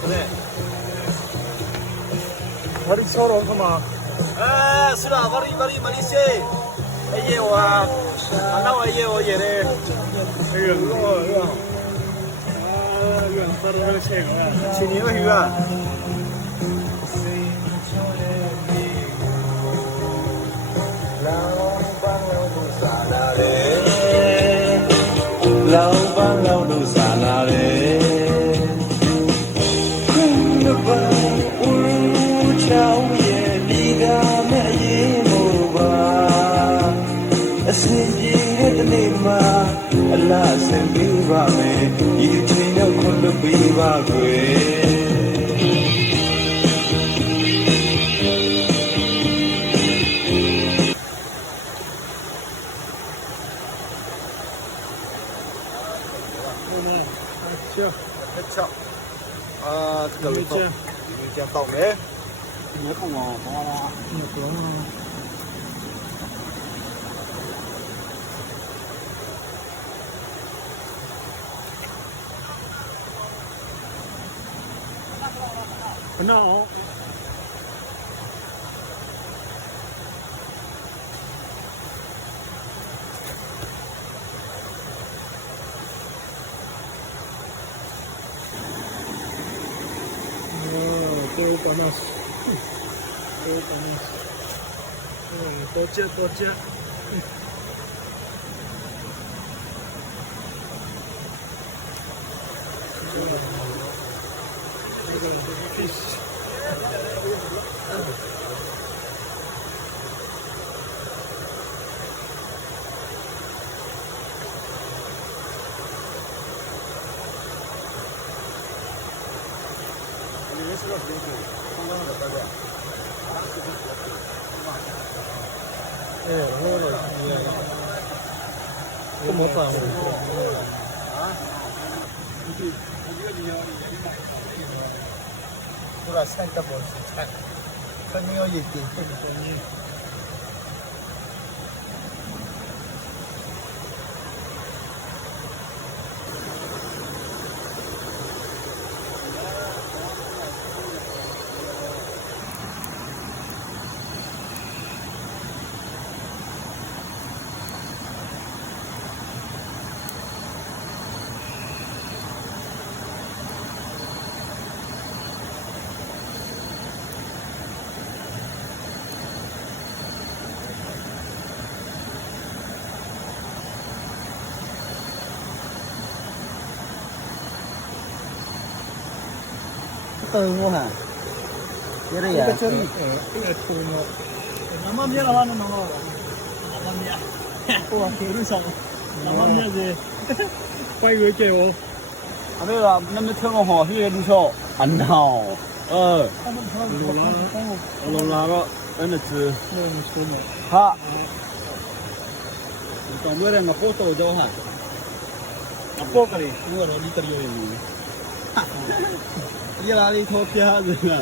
그래. 머리 서로 그만. 아, 쓰라 머리 세. 이게 와. 안 나와 이게 얘네. 이거. 아, 이거 서로 세가. 진이가 이거. lao ban lao đâu xa là đê khung nước bay u trao ye liga mẹ ye mô ba xin gì hết nên mà Allah xin bi ba mẹ yêu chuyện đâu không được bi ba quê 그렇죠. 아, 그걸로 또 이게 떠네. Nhớ không ngò, có ra. Nhớ tướng không? Cái nào? Todo canazo. Todo canazo. Tocha. Không mất vào. 누가 산다 볼 수. 선미어 얘기. từ mua hả cái này à cái thùng nó nằm nhớ là nó ngon nằm nhớ ủa kiểu đi xong nằm nhớ gì quay người kêu à bây giờ năm mươi thương họ thì đi cho ăn nào lô lá đó anh là chứ ha còn bữa nay mà phố tổ đâu hả phố cái gì mua rồi đi tận rồi giờ là đi thôi kia rồi nè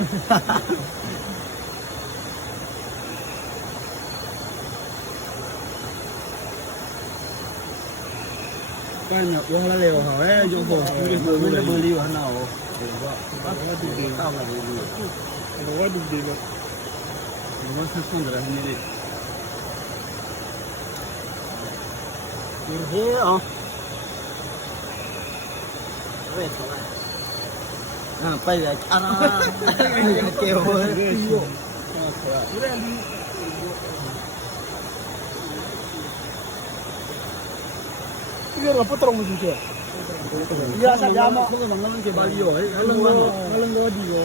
cái nhập vô là liều hỏi vô hồ mới nó bơi liều nào tao là bơi liều nó quá đúng đi rồi nó sẽ không được như thế như thế không à bây giờ ăn kêu 이거 붙들어 놓으면 되죠. ya sa ya mo ko mang ke bali yo ngalang go di yo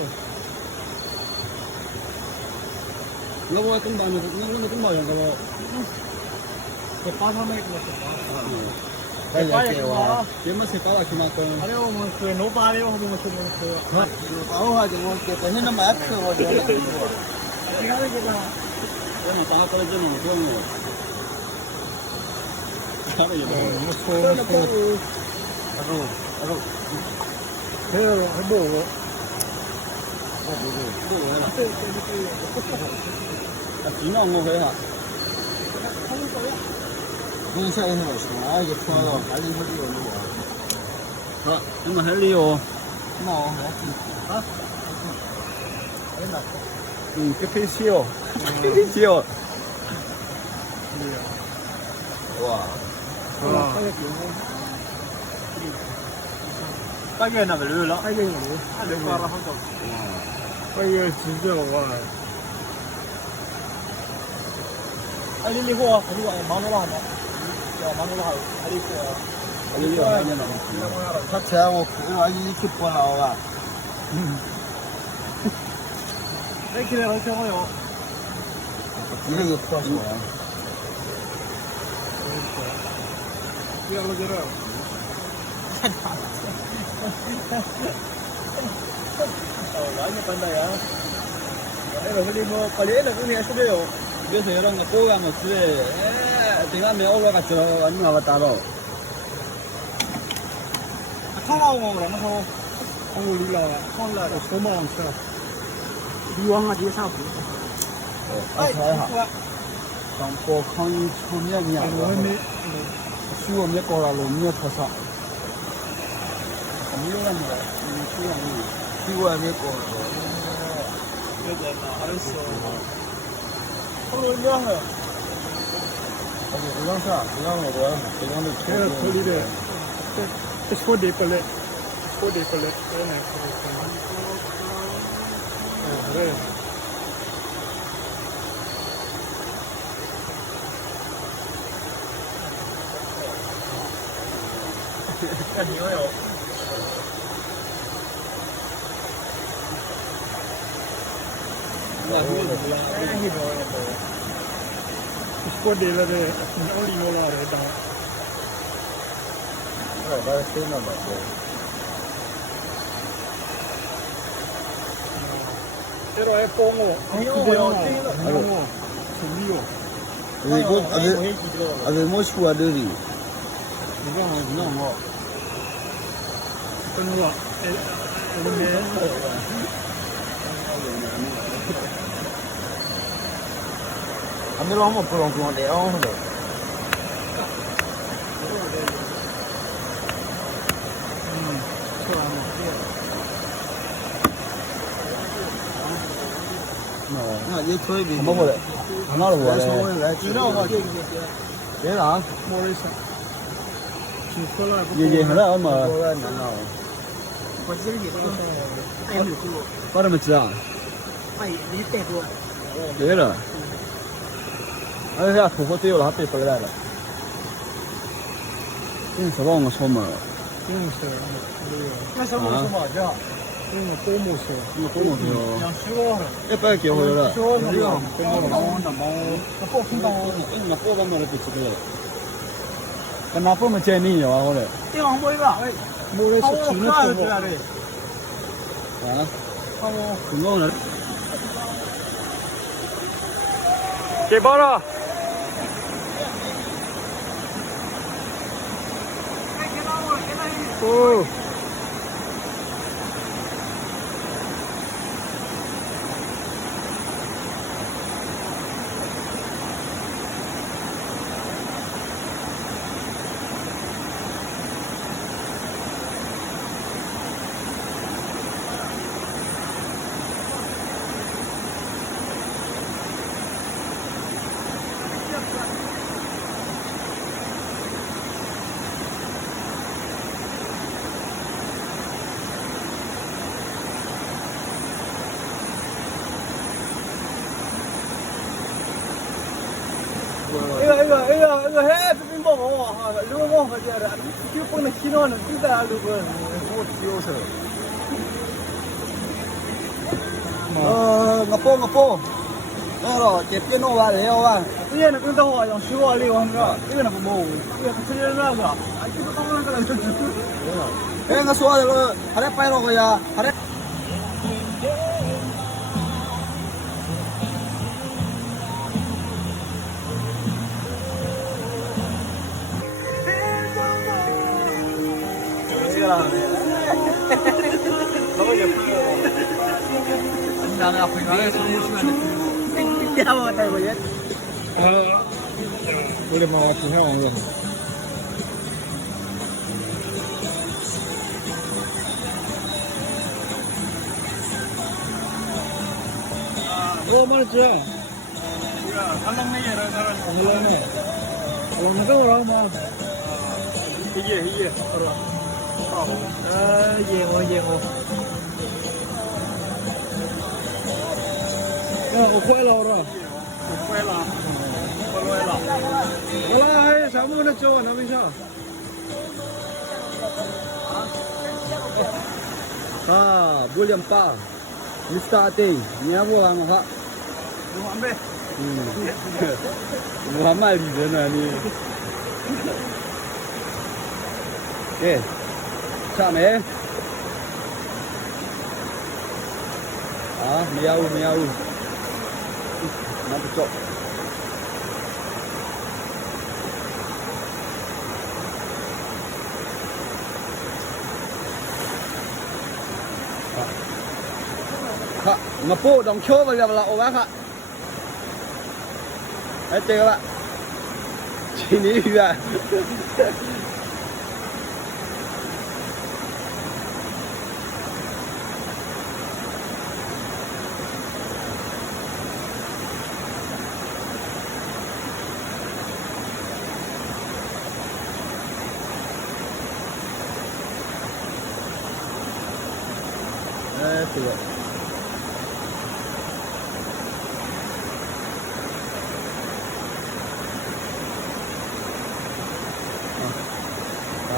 lo wa tung ba no ngalang tung ba yang kalau cái phá thăm ấy là bây giờ kêu kiếm mà sẽ có là khi mà con ở đây mà cười nấu ba đấy không mà cười cười áo hoa thì ngon kêu cái nó mà ép rồi cái này cái là cái mà tao có cái nó không rồi sao bây giờ một số aro thế là cái bộ rồi chỉ nó ngon vậy hả không sao hết rồi sao giờ qua rồi phải đi hết đi rồi nhưng mà hết đi rồi 뭐. 아? cái phi siêu cái siêu wow cái gì nào phải lừa lắm cái gì vậy? lừa qua ra không được cái gì 진짜 와. 아니 이거 가지고 만 원 하나. 야, 만 원 하나. 아니 이거. cái gì vậy nhân chắc chắn một cái nói gì chụp qua nào à 이렇게 내가 적어요. 이거 이거 풀어서 이거 들어. 많이 간다야. 내가 우리 뭐 빨리는 그냥 쓰래요. 그래서 이런 거 보고 가면 집에 내가 매 올라갔죠 얼마 왔다로 통화하고 그러면서 오늘 일라 통화라 소망 써. 리왕아 뒤에 사고. 잘 하. 정보 강의 초면이야. 수업 몇 거라로 몇 터서. 미워하는 거. 미워하는 몇 거라로. 그래도 알았어. 오늘 리왕아. 아니 우랑사, 우랑은 뭐야? 이거는 제가 돌리래. 스포디 걸레. 스포디 걸레. 그래. 아니요. 스포디 걸레. 어디 놀아래 다. 나 쓰는 거 같아. 때로에 뽕고. 아니요. 준비요. 이거 아들 모시고 와들이. 이거는 뭐. 그런 거. 안들로 한번 보러 내려오는 거. 얘 토이 비. 한번 보래. 하나로 보래. 얘랑 모르겠어. 얘 하나 얼마? 빠르면 진짜. 얘라. 야,土货对了，还被回来了。这是帮我说嘛？那什么什么叫？多么说？이거 또 먹어요. 그냥 쉬워. 빨리 기억해라. 쉬워. 나 뽑힌다고. 나 뽑아 말을 또 지금. 나 뽑으면 제니요, 오늘. 이거 한 번이다. 모르겠어. 주는 거. 아, 그거는. 개발아. 오. 이거 해 비빔밥 이거 먹어 가지고 이거 신호는 진짜 알고 뭐 지워서 ngập rồi chết cái nô vào đấy không 얘는 끊다고 좀 쉬고 하려고 하니까 이거는 뭐 이거 틀려나가 아 이거ต้อง하는 거야 에, 나 소화를 하래 빨리 먹어야 하래. 너무 예쁘고 나는 앞에 가서 보시면 야 먹었다 이거 얘 오랜만에 같은 형 이거. 오, 말했지. 우리가 살랑내기를 사람 알라네. 알라네 뭐라고 막. 이게 아, 예고. 야, 오코에 나오라. quella quella Wala, ay, sama mo na chowa, namin siya. Ha, William Pa. Mr. Ate, niya mo lang ha. Muhammad Muhammad din na ni. Okay. Chame. Ah, meow. Nampak cok. Kak, ngepuk dong coba dia belak orang kak. Itu kak. Sini juga. Itu kak.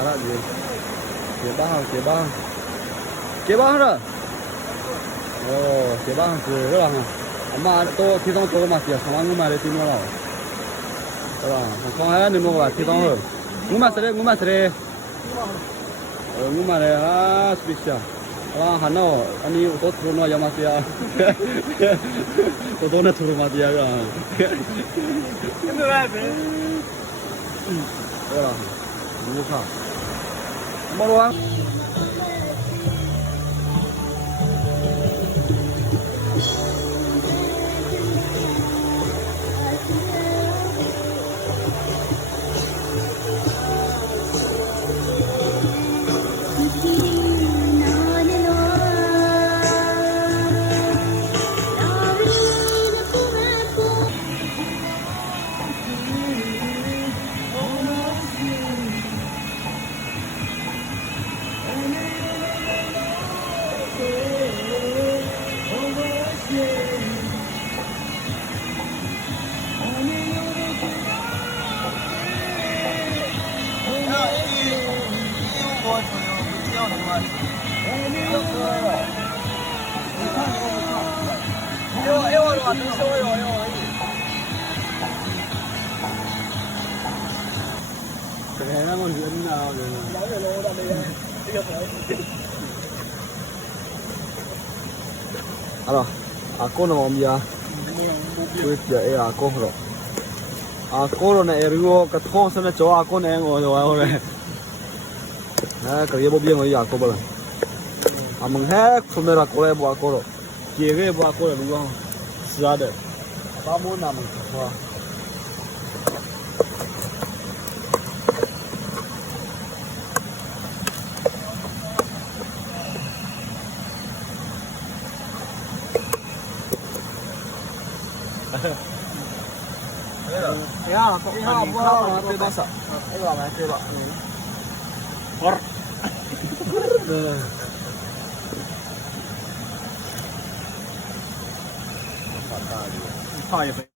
Đó gì? Kế bao rồi. Ồ, kế bao rồi rất là hả? Amma to thi tông to mà tiệt sang ngũ mà để tin vào. Đó là không hay nên mua thi tông rồi. Ngũ mà sẽ. Ngũ mà này special. Đó hắn nó anh ấy tốt luôn nó yama tiệt. Tốt nó thua mà tiệt rồi. cái này Đó là ngũ sao? Mau luôn. Cái này nó còn diễn nào alors, ako na mamia. Kuit ya ako ro. Ako ro na eruo ka thong sa na cho ako na ngo yo re. Ha ka ye bo bien ya ako ba. Amang ha khum ra ko le bo ako ro. Ye ge bo ako lu lo. Sa de. Ba mo na mo wa. Ya, buah apa bahasa? Ayo lah, coba. Hor Hai.